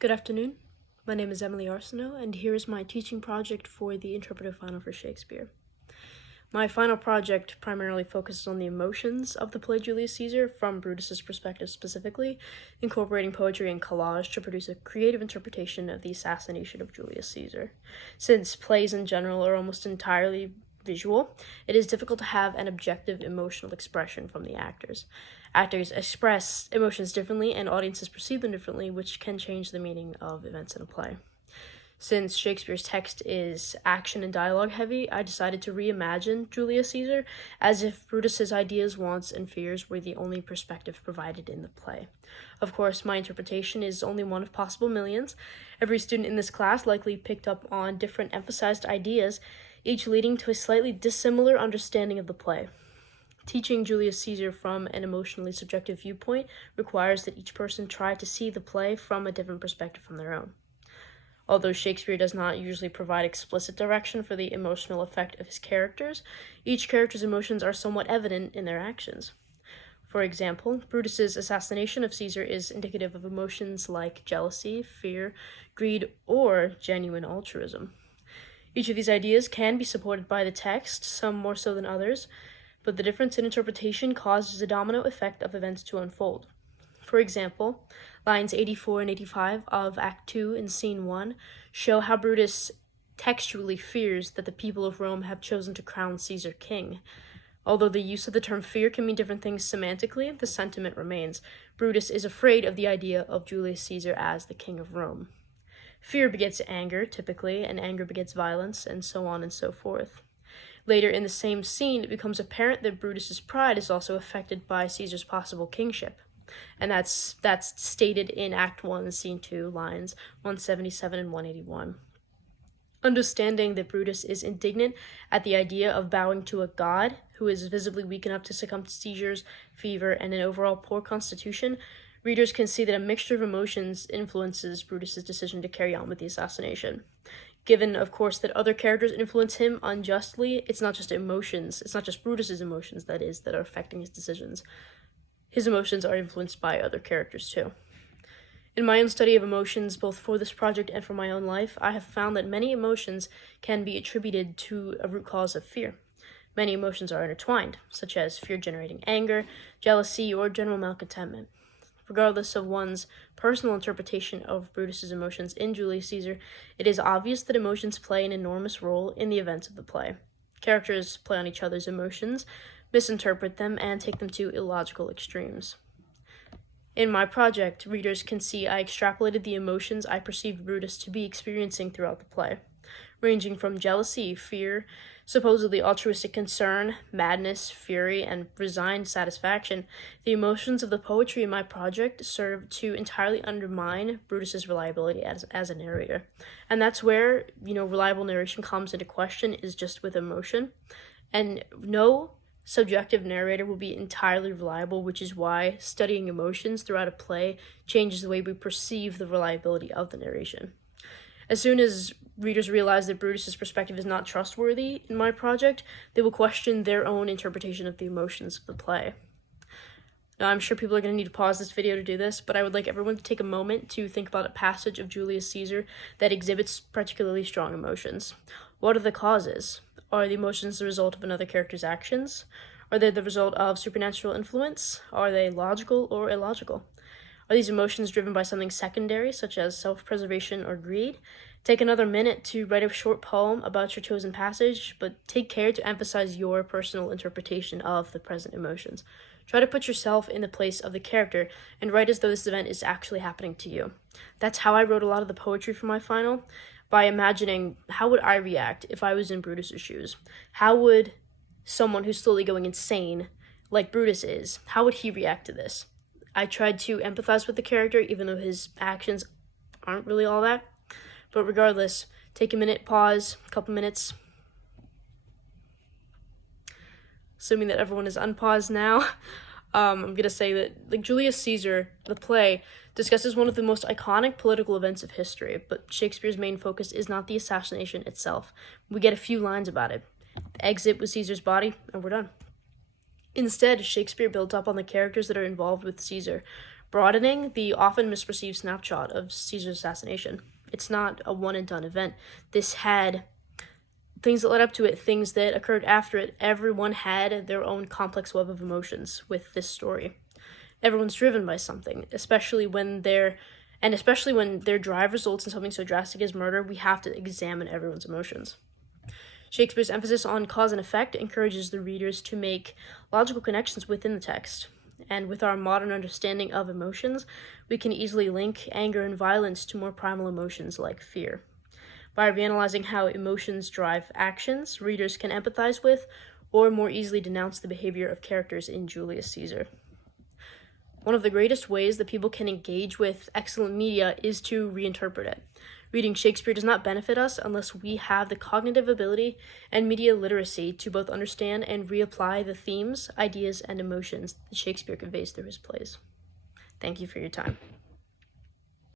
Good afternoon. My name is Emily Arsenault, and here is my teaching project for the interpretive final for Shakespeare. My final project primarily focuses on the emotions of the play Julius Caesar from Brutus's perspective specifically, incorporating poetry and collage to produce a creative interpretation of the assassination of Julius Caesar. Since plays in general are almost entirely visual, it is difficult to have an objective emotional expression from the actors. Actors express emotions differently and audiences perceive them differently, which can change the meaning of events in a play. Since Shakespeare's text is action and dialogue heavy, I decided to reimagine Julius Caesar as if Brutus's ideas, wants, and fears were the only perspective provided in the play. Of course, my interpretation is only one of possible millions. Every student in this class likely picked up on different emphasized ideas, each leading to a slightly dissimilar understanding of the play. Teaching Julius Caesar from an emotionally subjective viewpoint requires that each person try to see the play from a different perspective from their own. Although Shakespeare does not usually provide explicit direction for the emotional effect of his characters, each character's emotions are somewhat evident in their actions. For example, Brutus's assassination of Caesar is indicative of emotions like jealousy, fear, greed, or genuine altruism. Each of these ideas can be supported by the text, some more so than others, but the difference in interpretation causes a domino effect of events to unfold. For example, lines 84 and 85 of Act 2 in Scene 1 show how Brutus textually fears that the people of Rome have chosen to crown Caesar king. Although the use of the term fear can mean different things semantically, the sentiment remains. Brutus is afraid of the idea of Julius Caesar as the king of Rome. Fear begets anger, typically, and anger begets violence, and so on and so forth. Later in the same scene, it becomes apparent that Brutus's pride is also affected by Caesar's possible kingship. And that's stated in Act 1, Scene 2, lines 177 and 181. Understanding that Brutus is indignant at the idea of bowing to a god who is visibly weak enough to succumb to seizures, fever, and an overall poor constitution, readers can see that a mixture of emotions influences Brutus's decision to carry on with the assassination. Given, of course, that other characters influence him unjustly, it's not just Brutus's emotions, that are affecting his decisions. His emotions are influenced by other characters, too. In my own study of emotions, both for this project and for my own life, I have found that many emotions can be attributed to a root cause of fear. Many emotions are intertwined, such as fear generating anger, jealousy, or general malcontentment. Regardless of one's personal interpretation of Brutus's emotions in Julius Caesar, it is obvious that emotions play an enormous role in the events of the play. Characters play on each other's emotions, misinterpret them, and take them to illogical extremes. In my project, readers can see I extrapolated the emotions I perceived Brutus to be experiencing throughout the play, ranging from jealousy, fear, supposedly altruistic concern, madness, fury, and resigned satisfaction. The emotions of the poetry in my project serve to entirely undermine Brutus's reliability as a narrator. And that's where, reliable narration comes into question, is just with emotion. And no subjective narrator will be entirely reliable, which is why studying emotions throughout a play changes the way we perceive the reliability of the narration. As soon as readers realize that Brutus's perspective is not trustworthy in my project, they will question their own interpretation of the emotions of the play. Now, I'm sure people are going to need to pause this video to do this, but I would like everyone to take a moment to think about a passage of Julius Caesar that exhibits particularly strong emotions. What are the causes? Are the emotions the result of another character's actions? Are they the result of supernatural influence? Are they logical or illogical? Are these emotions driven by something secondary, such as self-preservation or greed? Take another minute to write a short poem about your chosen passage, but take care to emphasize your personal interpretation of the present emotions. Try to put yourself in the place of the character and write as though this event is actually happening to you. That's how I wrote a lot of the poetry for my final, by imagining how would I react if I was in Brutus's shoes? How would someone who's slowly going insane, like Brutus is, how would he react to this? I tried to empathize with the character, even though his actions aren't really all that. But regardless, take a minute, pause, a couple minutes. Assuming that everyone is unpaused now, I'm going to say that Julius Caesar, the play, discusses one of the most iconic political events of history, but Shakespeare's main focus is not the assassination itself. We get a few lines about it. The exit with Caesar's body, and we're done. Instead, Shakespeare builds up on the characters that are involved with Caesar. broadening the often misperceived snapshot of Caesar's assassination. It's not a one-and-done event. This had things that led up to it, things that occurred after it. Everyone had their own complex web of emotions with this story. Everyone's driven by something, especially when their drive results in something so drastic as murder. We have to examine everyone's emotions. Shakespeare's emphasis on cause and effect encourages the readers to make logical connections within the text. And with our modern understanding of emotions, we can easily link anger and violence to more primal emotions like fear. By reanalyzing how emotions drive actions, readers can empathize with or more easily denounce the behavior of characters in Julius Caesar. One of the greatest ways that people can engage with excellent media is to reinterpret it. Reading Shakespeare does not benefit us unless we have the cognitive ability and media literacy to both understand and reapply the themes, ideas, and emotions that Shakespeare conveys through his plays. Thank you for your time.